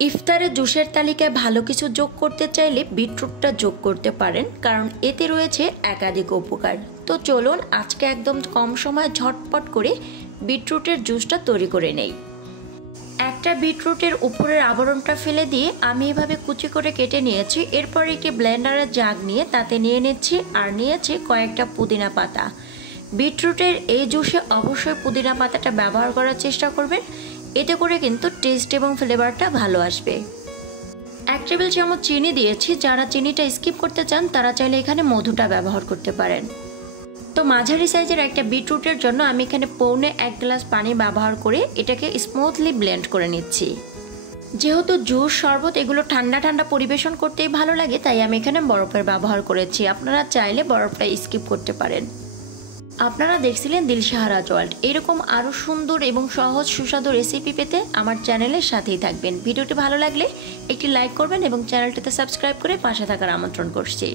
ইফতারে জুসের তালিকায় ভালো কিছু যোগ করতে চাইলে বিটরুটটা যোগ করতে পারেন, কারণ এতে রয়েছে একাধিক উপকার। তো চলুন আজকে একদম কম সময়ে ঝটপট করে বিটরুটের জুসটা তৈরি করে নেই। একটা বিটরুটের উপরের আবরণটা ফেলে দিয়ে আমি এভাবে কুচি করে কেটে নিয়েছি। এরপর একটি ব্লেন্ডারের জাগ নিয়ে তাতে নিয়ে নিচ্ছি আর নিয়েছি কয়েকটা পুদিনা পাতা। বিটরুটের এই জুসে অবশ্যই পুদিনা পাতাটা ব্যবহার করার চেষ্টা করবেন, এতে করে কিন্তু টেস্ট এবং ফ্লেভারটা ভালো আসবে। 1 টেবিল চামচ চিনি দিয়েছি, যারা চিনিটা স্কিপ করতে চান তারা চাইলে এখানে মধুটা ব্যবহার করতে পারেন। তো মাঝারি সাইজের একটা বিটরুটের জন্য আমি এখানে পৌনে 1 গ্লাস পানি ব্যবহার করে এটাকে স্মুথলি ব্লেন্ড করে নিচ্ছি। যেহেতু জুস শরবত এগুলো ঠান্ডা ঠান্ডা পরিবেশন করতেই ভালো লাগে, তাই আমি এখানে বরফের ব্যবহার করেছি। আপনারা চাইলে বরফটা স্কিপ করতে পারেন। আপনারা দেখছিলেন দিলশাহারাজ ওয়ার্ল্ড। এরকম আরও সুন্দর এবং সহজ সুস্বাদু রেসিপি পেতে আমার চ্যানেলের সাথেই থাকবেন। ভিডিওটি ভালো লাগলে একটি লাইক করবেন এবং চ্যানেলটিতে সাবস্ক্রাইব করে পাশে থাকার আমন্ত্রণ করছি।